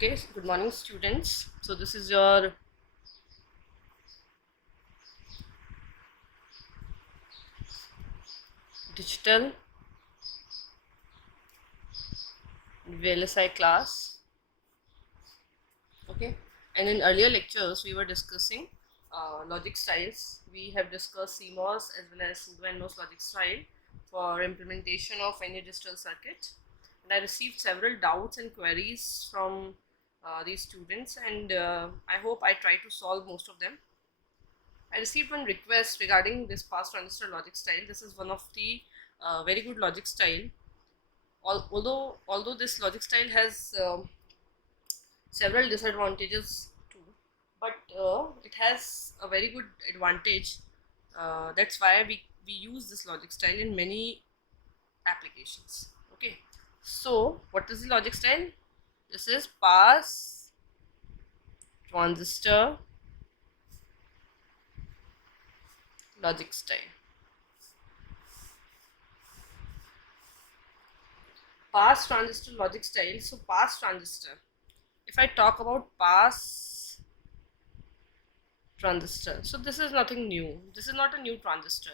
Okay, so good morning, students. So this is your digital VLSI class. Okay, and in earlier lectures we were discussing logic styles. We have discussed CMOS as well as pseudo NMOS logic style for implementation of any digital circuit. And I received several doubts and queries from these students, and I hope I try to solve most of them. I received one request regarding this pass transistor logic style. This is one of the very good logic style. Although this logic style has several disadvantages too, but it has a very good advantage. That's why we use this logic style in many applications. Okay, so what is the logic style? This is pass transistor logic style. Pass transistor logic style. So pass transistor, if I talk about pass transistor, so this is nothing new. This is not a new transistor.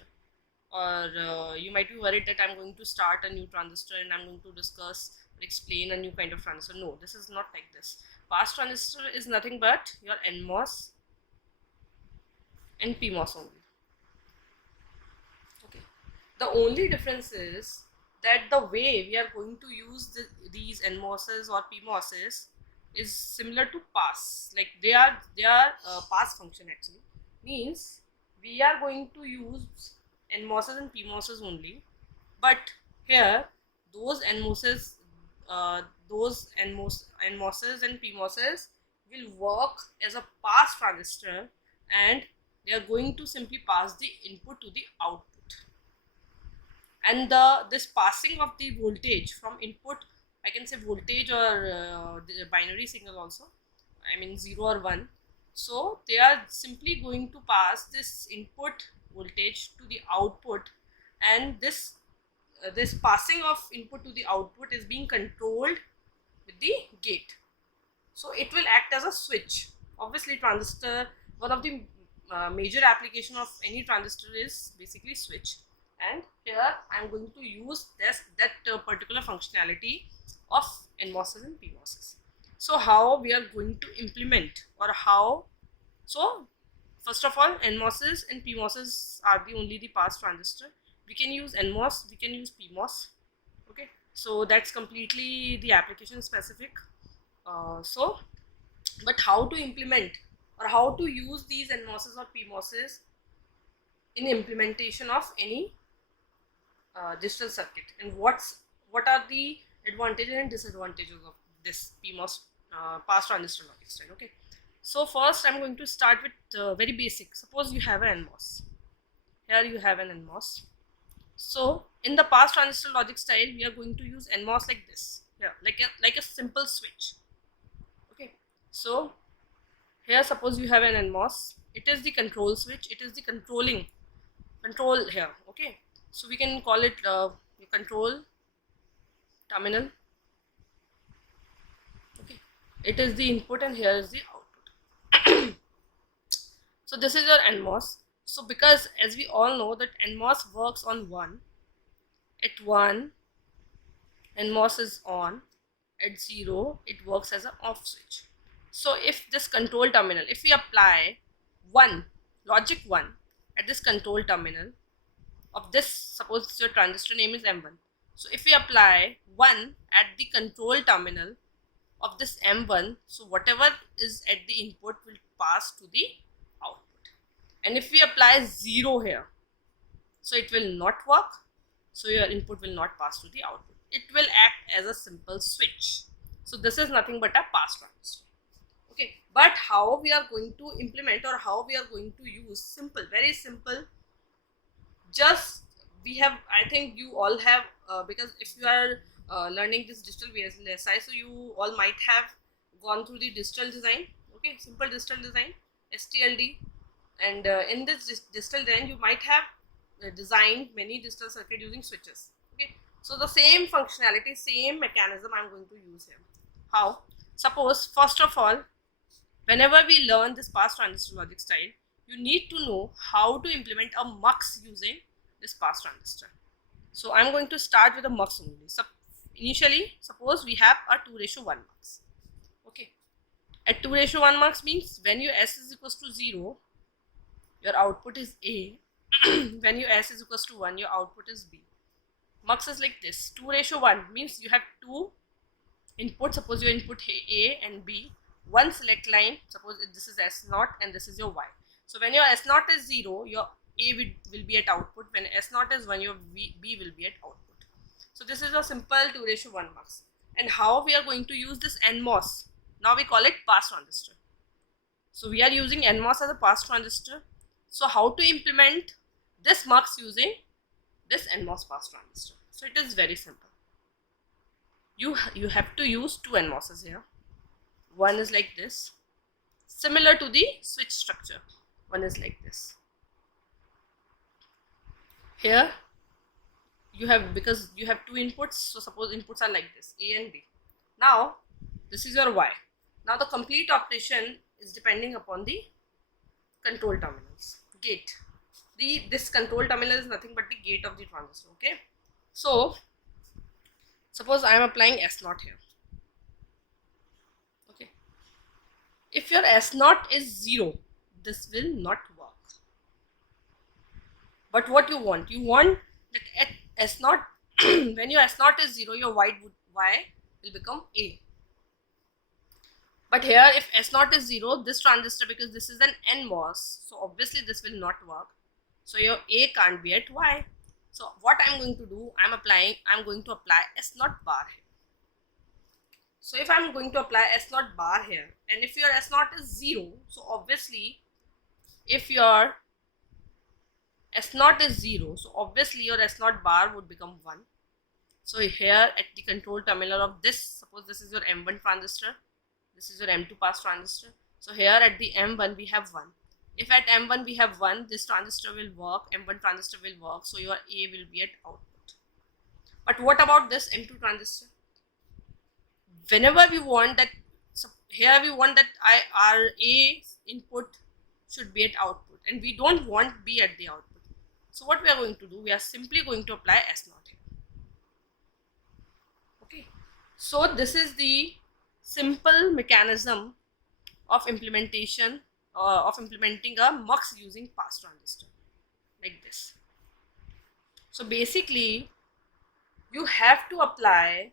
Or you might be worried that I'm going to start a new transistor and I'm going to discuss or explain a new kind of transistor. No, this is not like this. Pass transistor is nothing but your NMOS and PMOS only. Okay. The only difference is that the way we are going to use these NMOSs or PMOSs is similar to pass. Like they are pass function actually. Means we are going to use NMOSs and PMOSs only, but here those NMOSs, NMOSs and PMOSs will work as a pass transistor, and they are going to simply pass the input to the output. And this passing of the voltage from input, I can say voltage or the binary signal also, I mean 0 or 1. So they are simply going to pass this input voltage to the output, and this passing of input to the output is being controlled with the gate. So it will act as a switch. Obviously transistor, one of the major application of any transistor is basically switch, and here I am going to use that particular functionality of NMOSs and PMOSs. So how we are going to implement, or how? So first of all, NMOSs and PMOSs are the pass transistor. We can use NMOS, we can use PMOS. Okay, so that's completely the application specific. But how to implement or how to use these NMOSs or PMOSs in implementation of any digital circuit, and what are the advantages and disadvantages of this PMOS pass transistor logic style? Okay, so first I'm going to start with very basic. Suppose you have an NMOS. Here you have an NMOS. So in the pass transistor logic style, we are going to use NMOS like this. Yeah, like a simple switch. Okay, so here suppose you have an NMOS. It is the control switch. It is the control here. Okay, so we can call it control terminal. Okay, it is the input and here is the output. So this is your NMOS. So because as we all know that NMOS works on 1, at 1 NMOS is on, at 0 it works as an off switch. So if this control terminal, if we apply 1, logic 1 at this control terminal of this, suppose your transistor name is M1. So if we apply 1 at the control terminal of this M1, so whatever is at the input will pass to the output. And if we apply 0 here, so it will not work, so your input will not pass to the output. It will act as a simple switch. So this is nothing but a pass transistor. Okay, but how we are going to implement, or how we are going to use, simple, very simple. Just we have, I think you all have, because if you are learning this digital VLSI, so you all might have gone through the digital design. Okay, simple digital design, STLD, and in this digital design you might have designed many digital circuit using switches. Okay, so the same functionality, same mechanism I'm going to use here. How? Suppose, first of all, whenever we learn this pass transistor logic style, you need to know how to implement a mux using this pass transistor. So I'm going to start with a mux only. Initially, suppose we have a 2:1 mux. Okay. At 2:1 mux means when your S is equals to 0, your output is A. When your S is equals to 1, your output is B. Mux is like this. 2:1 means you have two inputs. Suppose your input A and B. One select line. Suppose this is S0 and this is your Y. So when your S0 is 0, your A will be at output. When S0 is 1, your B will be at output. So this is a simple 2:1 mux. And how we are going to use this NMOS? Now we call it pass transistor. So we are using NMOS as a pass transistor. So how to implement this mux using this NMOS pass transistor? So it is very simple. You have to use two NMOSes here. One is like this, similar to the switch structure. One is like this. Here you have, because you have two inputs, so suppose inputs are like this, A and B. Now this is your Y. Now the complete operation is depending upon the control terminals, gate. This control terminal is nothing but the gate of the transistor. Okay, so suppose I am applying S0 here. Okay, if your S0 is 0, this will not work. But what you want that at S0, when your S0 is 0, your Y will become A. But here, if S0 is 0, this transistor, because this is an NMOS, so obviously this will not work. So your A can't be at Y. So what I'm going to do, I'm going to apply S0 bar here. So if I'm going to apply S0 bar here, and if your S0 is 0, so obviously if your S0 is 0, so obviously your S0 bar would become 1. So here at the control terminal of this, suppose this is your M1 transistor, this is your M2 pass transistor. So here at the M1 we have 1. If at M1 we have 1, this transistor will work, M1 transistor will work, so your A will be at output. But what about this M2 transistor? Whenever we want that, so here we want that our A input should be at output, and we don't want B at the output. So what we are going to do, we are simply going to apply S0 here. Okay, so this is the simple mechanism of implementation of implementing a mux using pass transistor, like this. So basically you have to apply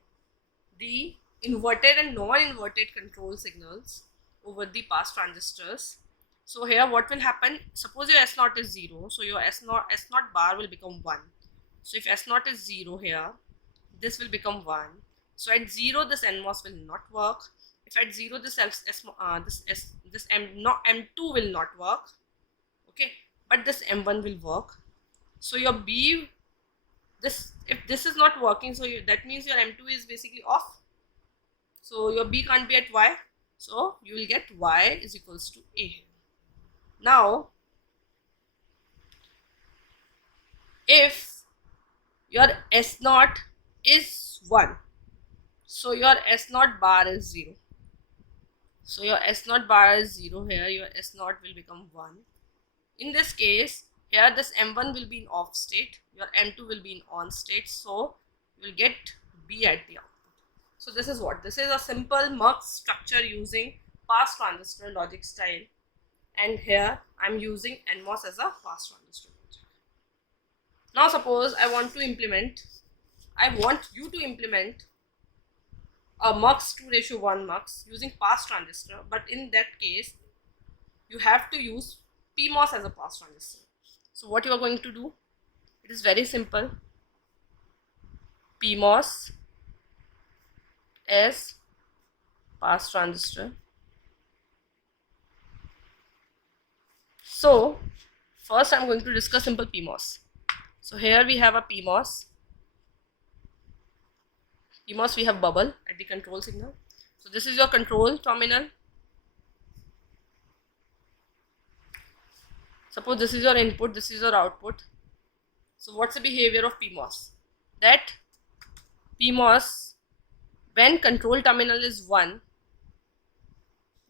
the inverted and non-inverted control signals over the pass transistors. So here what will happen, suppose your S0 is 0, so your S0 bar will become 1. So if S0 is 0 here, this will become 1. So at 0 this NMOS will not work. If at 0 this M2 will not work. Okay, but this M1 will work. So your B, if this is not working, so that means your M2 is basically off. So your B can't be at Y. So you will get Y is equals to A. Now, if your S0 is 1, so your S0 bar is 0. So your S0 bar is 0 here, your S0 will become 1. In this case, here this M1 will be in off state, your M2 will be in on state, so you will get B at the output. So this is what? This is a simple mux structure using pass transistor logic style. And here I am using NMOS as a pass transistor logic. Now suppose I want you to implement a mux 2:1 mux using pass transistor, but in that case you have to use PMOS as a pass transistor. So what you are going to do, it is very simple. PMOS as pass transistor. So first I'm going to discuss simple PMOS. So here we have a PMOS. PMOS we have bubble at the control signal. So this is your control terminal. Suppose this is your input, this is your output. So what's the behavior of PMOS? That PMOS, when control terminal is 1,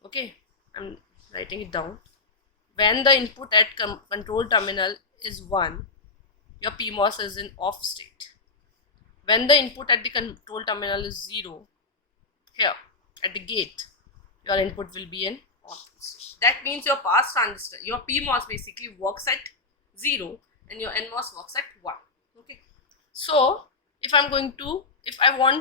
Okay, I'm writing it down. When the input at control terminal is 1, your PMOS is in off state. When the input at the control terminal is 0, here at the gate, your input will be in on state. That means your pass transistor, your PMOS basically works at 0 and your NMOS works at 1. Okay, so if I want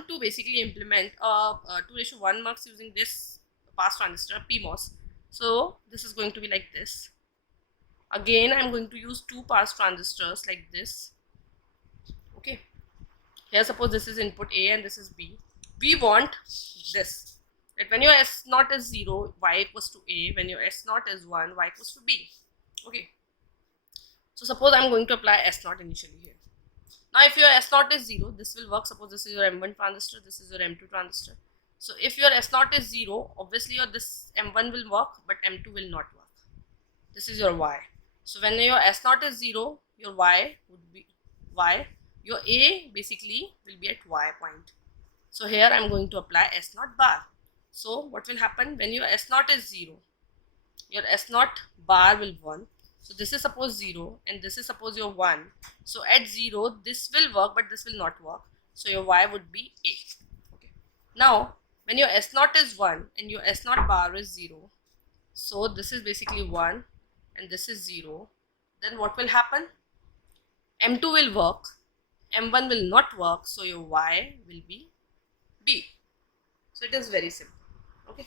to basically implement a 2:1 mux using this pass transistor PMOS, so this is going to be like this. Again, I'm going to use two pass transistors like this. Okay, here suppose this is input A and this is B. We want this, that when your S0 is 0, Y equals to A. When your S0 is 1, Y equals to B. Okay, so suppose I'm going to apply S0 initially here. Now if your S0 is 0, this will work. Suppose this is your M1 transistor, this is your M2 transistor. So if your S0 is 0, obviously your this M1 will work, but M2 will not work. This is your Y. So when your S0 is 0, your Y would be Y. Your A basically will be at Y point. So here I am going to apply S0 bar. So what will happen when your S0 is 0? Your S0 bar will 1. So this is suppose 0 and this is suppose your 1. So at 0 this will work, but this will not work. So your Y would be A. Okay. Now when your S0 is 1 and your S0 bar is 0, so this is basically 1 and this is 0, then what will happen? M2 will work, M1 will not work, so your Y will be B. So it is very simple. Okay.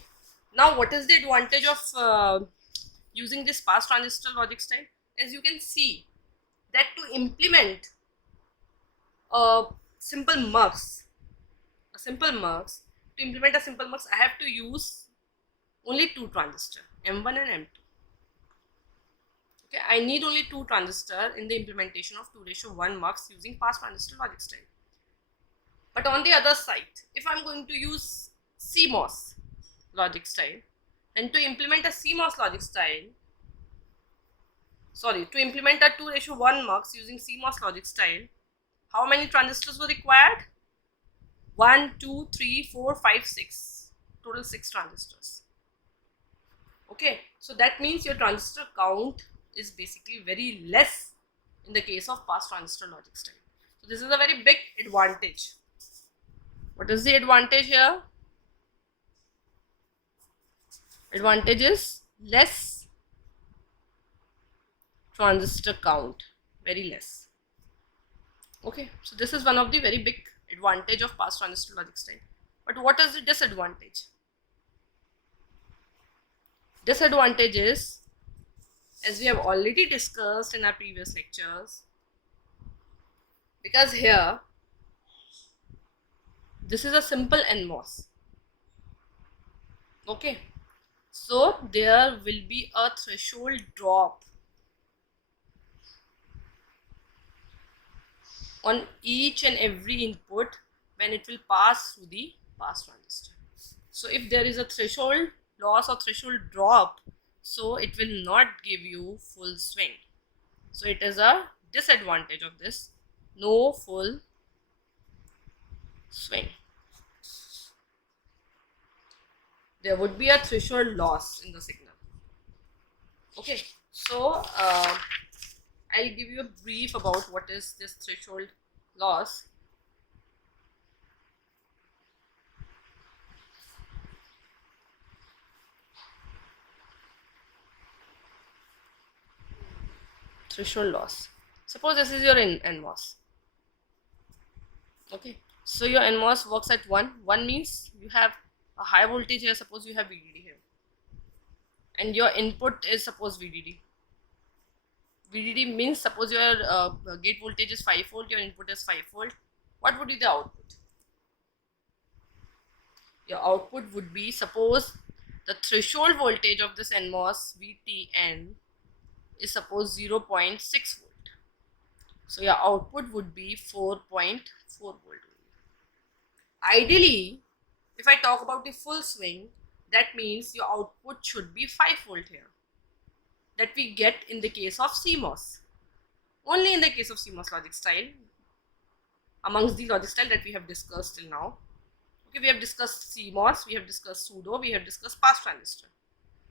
Now what is the advantage of using this pass transistor logic style? As you can see that to implement a simple mux, to implement a simple mux, I have to use only two transistors, M1 and M2. Okay, I need only two transistors in the implementation of 2:1 mux using pass transistor logic style. But on the other side, if I'm going to use CMOS logic style, then to implement a CMOS logic style, to implement a 2:1 mux using CMOS logic style, how many transistors were required? 1, 2, 3, 4, 5, 6. Total 6 transistors. Okay, so that means your transistor count is basically very less in the case of pass transistor logic style. So this is a very big advantage. What is the advantage here? Advantage is less transistor count, very less. Okay, so this is one of the very big advantage of pass transistor logic style. But what is the disadvantage? Disadvantage is, as we have already discussed in our previous lectures, because here this is a simple NMOS. Okay, so there will be a threshold drop on each and every input when it will pass through the pass transistor. So if there is a threshold loss or threshold drop, so it will not give you full swing. So it is a disadvantage of this, no full swing. There would be a threshold loss in the signal. Okay, so I'll give you a brief about what is this threshold loss. Threshold loss. Suppose this is your NMOS. Okay, so your NMOS works at 1. 1 means you have a high voltage here. Suppose you have VDD here, and your input is suppose VDD. VDD means suppose your gate voltage is 5 volt, your input is 5 volt. What would be the output? Your output would be, suppose the threshold voltage of this NMOS VTN is suppose 0.6 volt. So your output would be 4.4 volt. Ideally, if I talk about the full swing, that means your output should be 5 volt here, that we get in the case of CMOS. Only in the case of CMOS logic style, amongst the logic style that we have discussed till now. Okay, we have discussed CMOS, we have discussed pseudo, we have discussed pass transistor.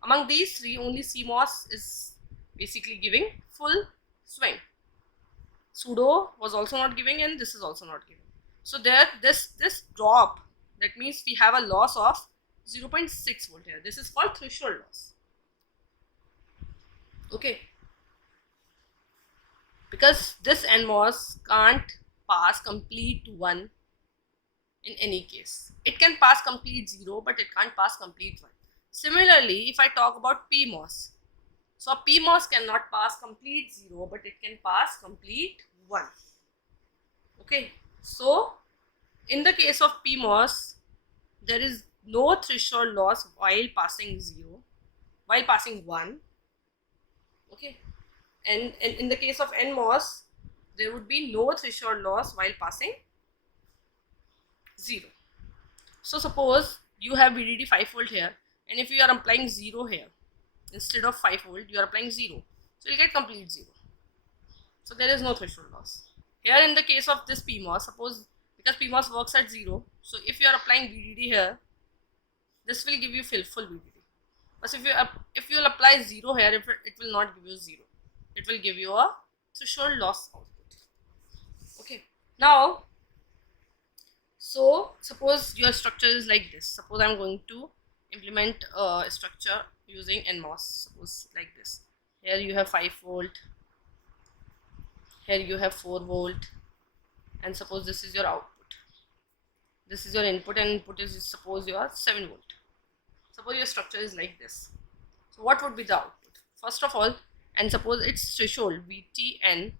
Among these three, only CMOS is basically giving full swing. Pseudo was also not giving, and this is also not giving. So there, this drop, that means we have a loss of 0.6 volt here. This is called threshold loss. Okay, because this NMOS can't pass complete 1 in any case. It can pass complete 0, but it can't pass complete 1. Similarly, if I talk about PMOS, so PMOS cannot pass complete 0, but it can pass complete 1. Okay, so in the case of PMOS, there is no threshold loss while passing 0, while passing 1. Okay, and in the case of NMOS, there would be no threshold loss while passing 0. So suppose you have VDD 5 volt here, and if you are applying 0 here, instead of 5 volt, you are applying 0. So you'll get complete 0. So there is no threshold loss. Here in the case of this PMOS, suppose because PMOS works at 0, so if you are applying VDD here, this will give you full VDD. But if you will apply 0 here, it will not give you 0. It will give you a threshold loss output. Okay. Now, so suppose your structure is like this. Suppose I'm going to implement a structure using NMOS. Suppose like this. Here you have 5 volt. Here you have 4 volt. And suppose this is your output. This is your input, and input is suppose your 7 volt. Suppose your structure is like this. So what would be the output? First of all, and suppose its threshold VTN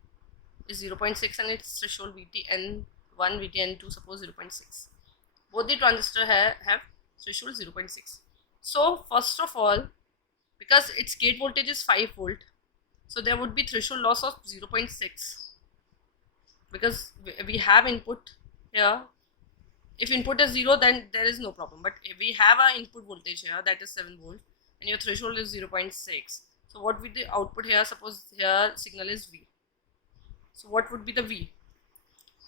is 0.6 and its threshold VTN1, VTN2 suppose 0.6. Both the transistors have threshold 0.6. So first of all, because its gate voltage is 5 volt, so there would be threshold loss of 0.6, because we have input here. If input is 0, then there is no problem, but if we have an input voltage here that is 7 volt and your threshold is 0.6, so what would the output here? Suppose here signal is V, so what would be the V?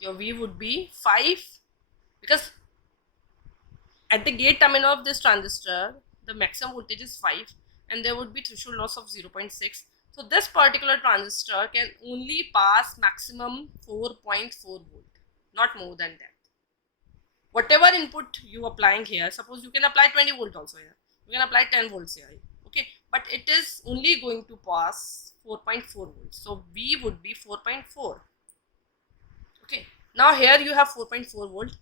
Your V would be 5, because at the gate terminal of this transistor the maximum voltage is 5 and there would be threshold loss of 0.6. So this particular transistor can only pass maximum 4.4 volt, not more than that. Whatever input you applying here, suppose you can apply 20 volt also here, you can apply 10 volts here, okay, but it is only going to pass 4.4 volts. So V would be 4.4. Okay, now here you have 4.4 volt.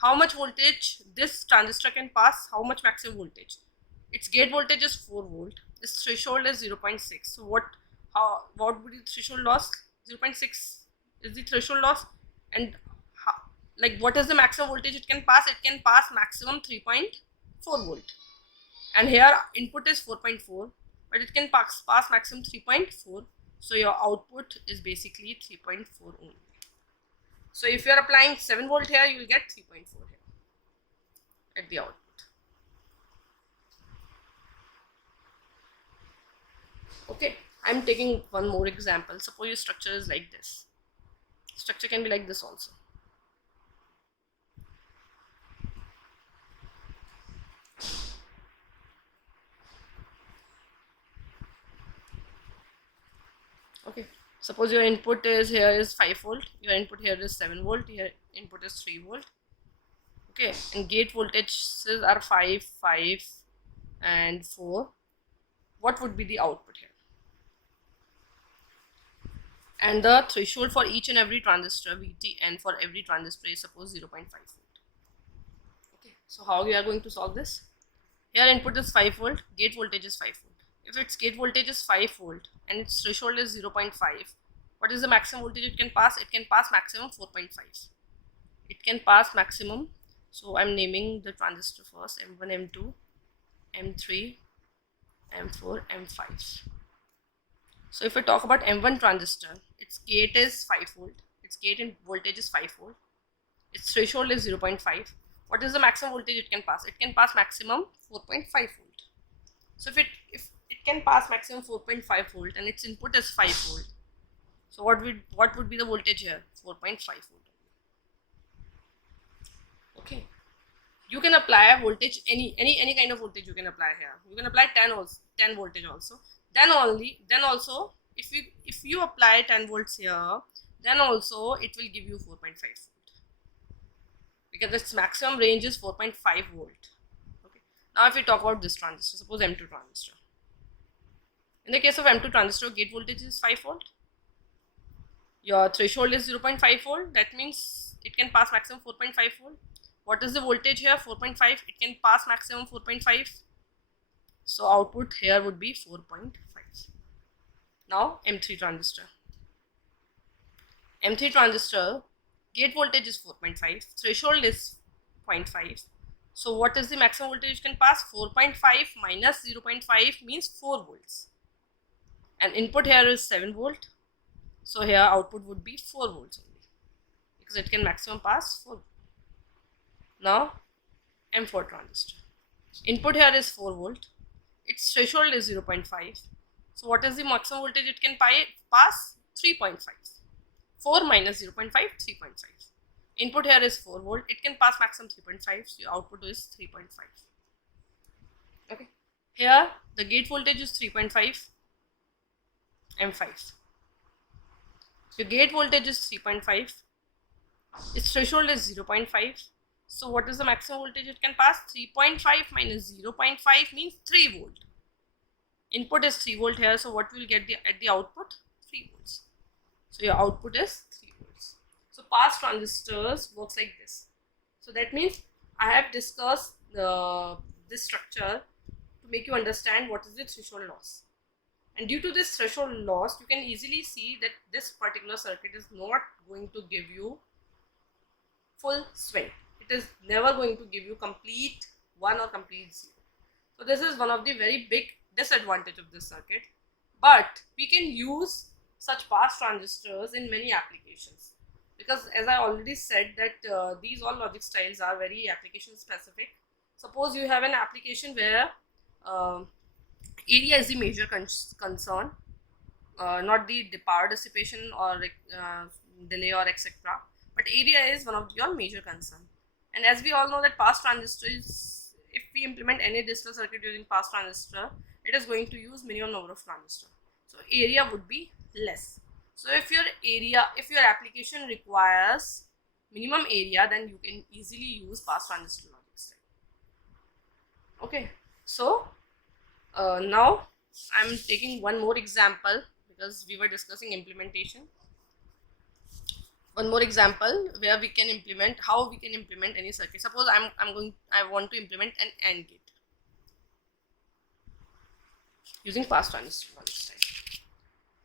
How much voltage this transistor can pass? How much maximum voltage? Its gate voltage is 4 volt. Its threshold is 0.6. So what would be the threshold loss? 0.6 is the threshold loss, and like what is the maximum voltage it can pass? It can pass maximum 3.4 volt, and here input is 4.4, but it can pass maximum 3.4. So your output is basically 3.4 only. So if you are applying 7 volt here, you will get 3.4 here at the output. Okay, I am taking one more example. Suppose your structure is like this. Structure can be like this also. Okay, suppose your input is here is 5 volt, your input here is 7 volt, your input is 3 volt. Okay, and gate voltages are 5, 5 and 4. What would be the output here? And the threshold for each and every transistor, VTN for every transistor is suppose 0.5 volt. Okay, so how we are going to solve this? Here input is 5 volt, gate voltage is 5 volt. If its gate voltage is 5 volt and its threshold is 0.5, what is the maximum voltage it can pass? It can pass maximum 4.5. It can pass maximum, so I'm naming the transistor first, M1, M2, M3, M4, M5. So if we talk about M1 transistor, its gate is 5 volt, its gate and voltage is 5 volt, its threshold is 0.5. What is the maximum voltage it can pass? It can pass maximum 4.5 volt. So if it can pass maximum 4.5 volt and its input is 5 volt, so what would be the voltage here? 4.5 volt. Okay. you can apply a voltage, any kind of voltage you can apply here. You can apply 10 voltage also. Then also if you apply 10 volts here, then also it will give you 4.5 volt, because its maximum range is 4.5 volt. Okay. Now if we talk about this transistor, suppose M2 transistor. In the case of M2 transistor, gate voltage is 5 volt. Your threshold is 0.5 volt. That means it can pass maximum 4.5 volt. What is the voltage here? 4.5. It can pass maximum 4.5. So output here would be 4.5. Now M3 transistor. M3 transistor, gate voltage is 4.5. Threshold is 0.5. So what is the maximum voltage it can pass? 4.5 minus 0.5 means 4 volts. And input here is 7 volt. So here output would be 4 volts only, because it can maximum pass 4. Now M4 transistor. Input here is 4 volt. Its threshold is 0.5. So what is the maximum voltage it can pass? 3.5. 4 minus 0.5, 3.5. Input here is 4 volt. It can pass maximum 3.5. So your output is 3.5. Okay. Here the gate voltage is 3.5. M5. Your gate voltage is 3.5. Its threshold is 0.5. So what is the maximum voltage it can pass? 3.5 minus 0.5 means 3 volt. Input is 3 volt here. So what will get at the output? 3 volts. So your output is 3 volts. So pass transistors works like this. So that means I have discussed this structure to make you understand what is the threshold loss. And due to this threshold loss, you can easily see that this particular circuit is not going to give you full swing. It is never going to give you complete 1 or complete 0. So this is one of the very big disadvantage of this circuit. But we can use such pass transistors in many applications, because as I already said that these all logic styles are very application specific. Suppose you have an application where area is the major concern, not the power dissipation or delay or etc. But area is one of your major concern. And as we all know that pass transistors, if we implement any digital circuit using pass transistor, it is going to use minimum number of transistors. So area would be less. So if your application requires minimum area, then you can easily use pass transistor logic style. Okay. So now I'm taking one more example, because we were discussing implementation. One more example where we can implement, how we can implement any circuit. Suppose I want to implement an AND gate using pass transistor logic style.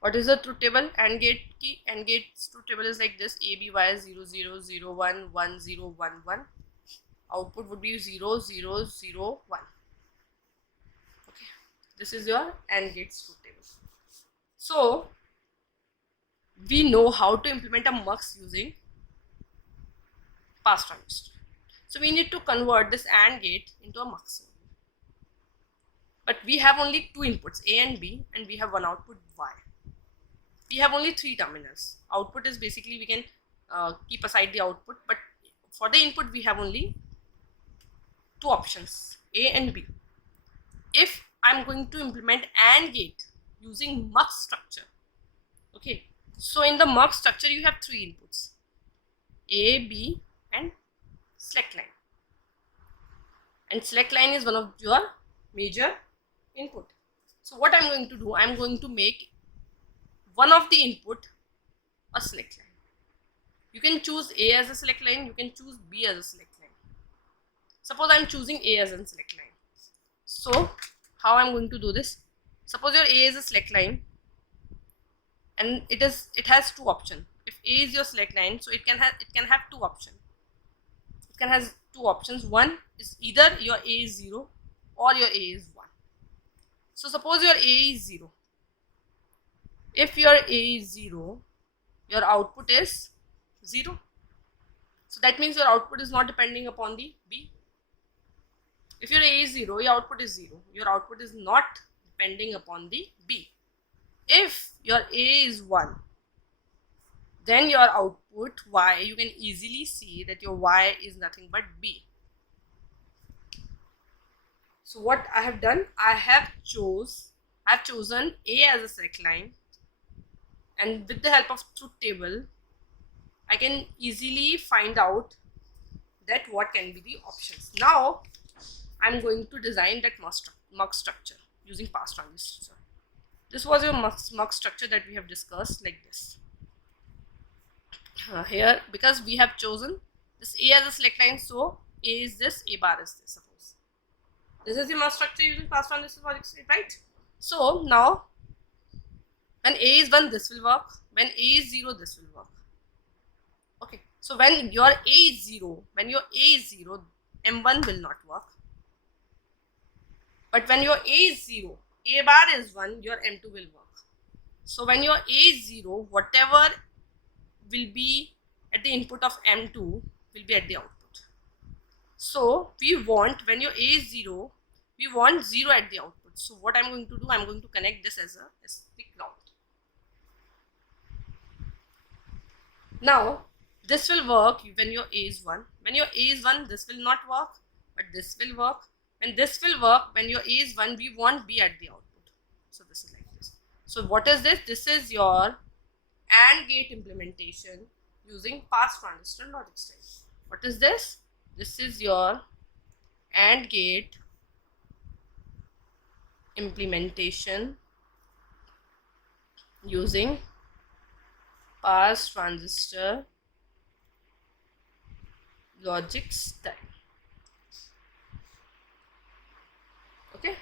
What is the truth table? AND gate key. AND gate's truth table is like this: A, B, Y, 0, 0, 0, 1, 1, 0, 1, 1. Output would be 0, 0, 0, 1. Okay, this is your AND gate's truth table. So we know how to implement a mux using pass transistor. So we need to convert this AND gate into a mux. But we have only two inputs, A and B, and we have one output, Y. We have only 3 terminals. Output is basically, we can keep aside the output, but for the input we have only 2 options, A and B. If I'm going to implement AND gate using mux structure, okay, so in the mux structure you have 3 inputs, A, B and select line. And select line is one of your major input. So what I'm going to do, I'm going to make one of the input a select line. You can choose A as a select line, you can choose B as a select line. Suppose I'm choosing A as a select line. So how I'm going to do this? Suppose your A is a select line and it has 2 options. If A is your select line, so it can have 2 options. It can have 2 options. One is either your A is 0 or your A is 1. So suppose your A is 0. If your A is 0, your output is 0. So that means your output is not depending upon the B. If your A is 0, your output is 0. Your output is not depending upon the B. If your A is 1, then your output Y, you can easily see that your Y is nothing but B. So what I have done, I have chosen A as a select line, and with the help of truth table, I can easily find out that what can be the options. Now I'm going to design that mux structure using pass transistor. This was your mux structure that we have discussed like this. Here, because we have chosen this A as a select line, so A is this, A bar is this. Suppose this is the mux structure using pass transistor logic, right? So now when A is 1, this will work. When A is 0, this will work. Okay, so when your A is 0, M1 will not work. But when your A is 0, A bar is 1, your M2 will work. So when your A is 0, whatever will be at the input of M2 will be at the output. So we want, when your A is 0, we want 0 at the output. So what I'm going to do, I'm going to connect this as the ground. Now this will work when your A is 1. When your A is 1, this will not work, but this will work. And this will work when your A is 1, we want B at the output. So this is like this. So what is this? This is your AND gate implementation using pass transistor logic style. What is this? This is your AND gate implementation using pass transistor logic style. Okay,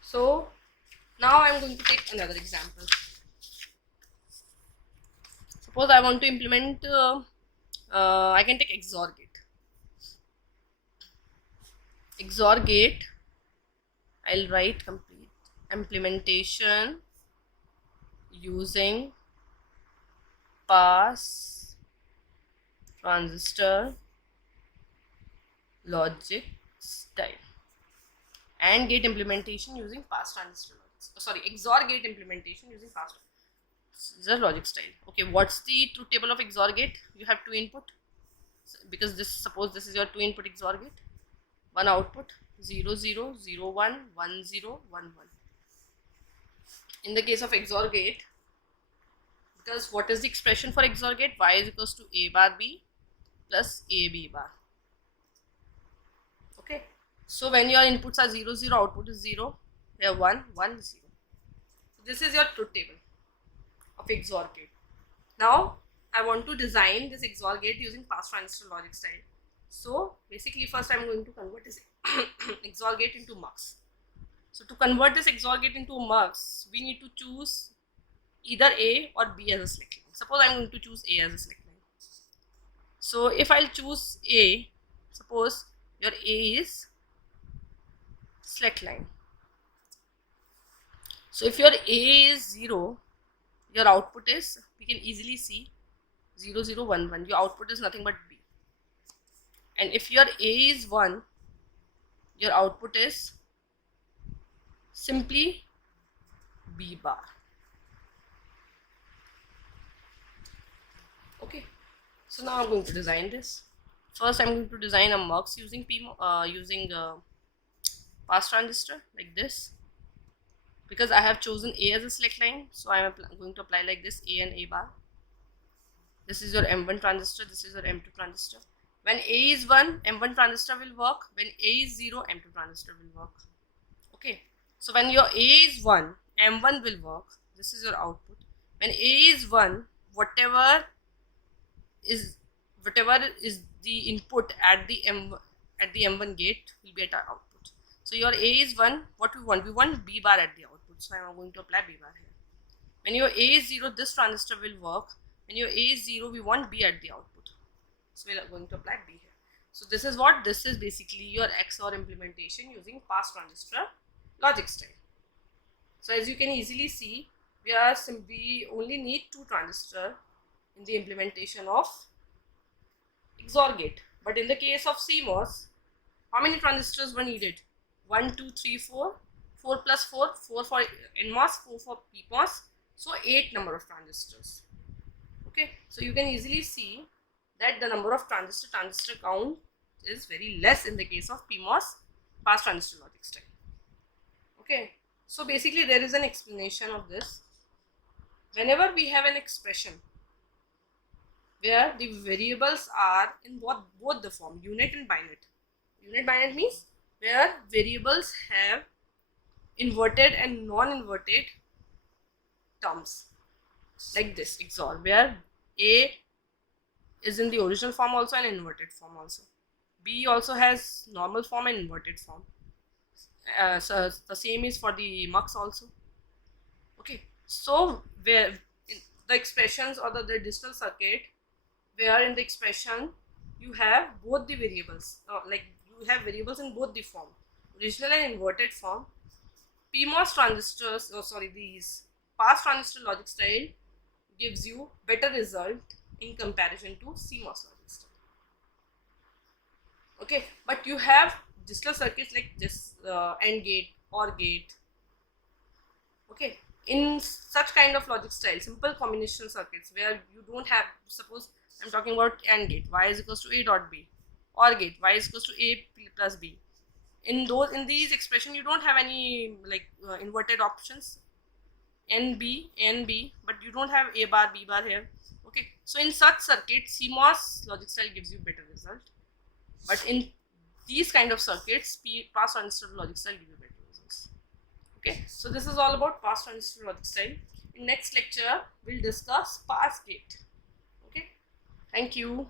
so now I'm going to take another example. Suppose I want to implement I can take XOR gate. I'll write complete implementation using pass transistor logic style. AND gate implementation using pass transistor XOR gate implementation using pass transistor logic style. Okay, what's the truth table of XOR gate? You have two input, because suppose this is your two input XOR gate. One output 0 0 0 1 1 0 1 1. In the case of XOR gate, because what is the expression for XOR gate? Y is equals to A bar B plus AB bar. Okay, so when your inputs are 0 0, output is 0, here 1 1 0. So this is your truth table of XOR gate. Now I want to design this XOR gate using pass transistor logic style. So basically first I'm going to convert this XOR gate into mux. So to convert this XOR gate into mux, we need to choose either A or B as a select line. Suppose I'm going to choose A as a select line. So if I'll choose A, suppose your A is select line. So if your A is 0, your output is, we can easily see 0 0 1 1. Your output is nothing but B. And if your A is 1, your output is simply B bar. Okay, so now I'm going to design this. First I'm going to design a mux using pass transistor like this. Because I have chosen A as a select line, so I am going to apply like this, A and A bar. This is your M1 transistor, this is your M2 transistor. When A is 1, M1 transistor will work. When A is 0, M2 transistor will work. Okay, so when your A is 1, M1 will work. This is your output. When A is 1, whatever is the input at the M1 gate will be at our output. So your A is 1, what we want? We want B bar at the output. So I am going to apply B bar here. When your A is 0, this transistor will work. When your A is 0, we want B at the output. So we are going to apply B here. So this is basically your XOR implementation using pass transistor logic style. So as you can easily see, we only need two transistors in the implementation of XOR gate. But in the case of CMOS, how many transistors were needed? 1 2 3 4, 4 plus 4, 4 for NMOS, 4 for PMOS, so 8 number of transistors. Okay, so you can easily see that the number of transistor count is very less in the case of PMOS pass transistor logic style. Okay, so basically there is an explanation of this. Whenever we have an expression where the variables are in both the form unit and binary. Unit binary means where variables have inverted and non-inverted terms, like this XOR, where A is in the original form also and inverted form also. B also has normal form and inverted form. So the same is for the mux also. Okay, so where in the expressions or the digital circuit, where in the expression you have both the variables, like you have variables in both the form, original and inverted form. PMOS transistors, these pass transistor logic style gives you better result in comparison to CMOS logic style. Okay, but you have digital circuits like this AND gate, OR gate. Okay, in such kind of logic style, simple combinational circuits where you don't have, suppose I'm talking about AND gate, y is equals to a dot b, OR gate, y is equals to a plus b. In these expression you don't have any like inverted options, n b, but you don't have a bar, b bar here. Okay, so in such circuit CMOS logic style gives you better result, but in these kind of circuits pass transistor logic style give you better results. Okay, so this is all about pass transistor logic style. In next lecture we'll discuss pass gate. Okay, thank you.